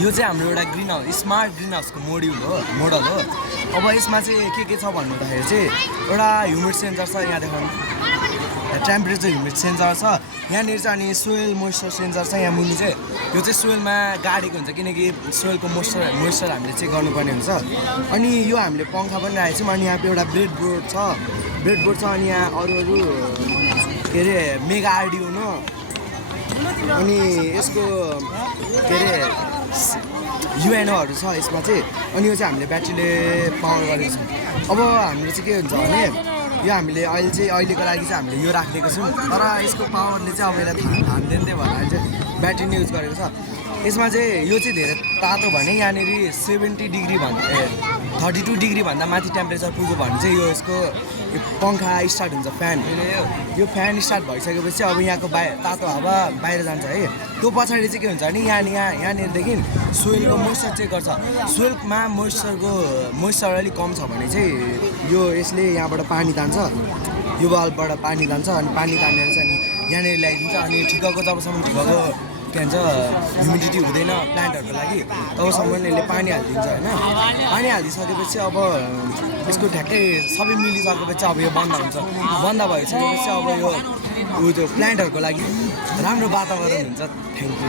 यो चाहिँ हाम्रो एउटा ग्रिन हाउस स्मार्ट ग्रिन हाउसको मोडल हो अब यसमा चाहिँ के छ भन्नुपर्दाखेरि चाहिँ एउटा ह्युमिड सेन्सर छ यहाँ देखाउनु टेम्परेचर ह्युमिड सेन्सर छ यहाँनिर चाहिँ अनि सोइल मोइस्चर सेन्सर छ यहाँ मुनि चाहिँ यो चाहिँ सोइलमा गाडेको हुन्छ किनकि सोइलको मोइस्चर हामीले चेक गर्नुपर्ने हुन्छ अनि यो हामीले पङ्खा पनि राखेको छौँ अनि यहाँ एउटा ब्रेडबोर्ड छ अनि यहाँ अरू के अरे मेगा आर्डियोनो अनि यसको के अरे युएनओहरू छ यसमा चाहिँ अनि यो चाहिँ हामीले ब्याट्रीले पावर गरेको छौँ अब हाम्रो चाहिँ के हुन्छ भने यो हामीले अहिलेको लागि चाहिँ हामीले यो राखिदिएको छौँ तर यसको पावरले चाहिँ अब यसलाई थाम्दैन त्यही भएर चाहिँ ब्याट्री नै युज गरेको छ यसमा चाहिँ यो चाहिँ धेरै तातो भने यहाँनिर 70 डिग्री 32 डिग्रीभन्दा माथि टेम्परेचर पुग्यो भने चाहिँ यो यसको पङ्खा स्टार्ट हुन्छ फ्यान यो फ्यान स्टार्ट भइसकेपछि अब यहाँको तातो हावा बाहिर जान्छ है त्यो पछाडि चाहिँ के हुन्छ भने यहाँनिरदेखि सोइलको मोइस्चर चेक गर्छ सोइलमा मोइस्चर अलिक कम छ भने चाहिँ यो यसले यहाँबाट पानी तान्छ यो बल्बबाट पानी तान्छ अनि पानी तानेर चाहिँ अनि यहाँनिर ल्याइदिन्छ अनि ठिक्कको जबसम्म ठिक्कको के भन्छ ह्युमिडिटी हुँदैन प्लान्टहरूको लागि तबसम्म यसले पानी हालिदिन्छ होइन पानी हालिदिइसकेपछि अब यसको ठ्याक्कै सबै मिलिसकेपछि अब यो बन्द हुन्छ बन्द भइसकेपछि अब यो प्लान्टहरूको लागि राम्रो वातावरण हुन्छ थ्याङ्क यू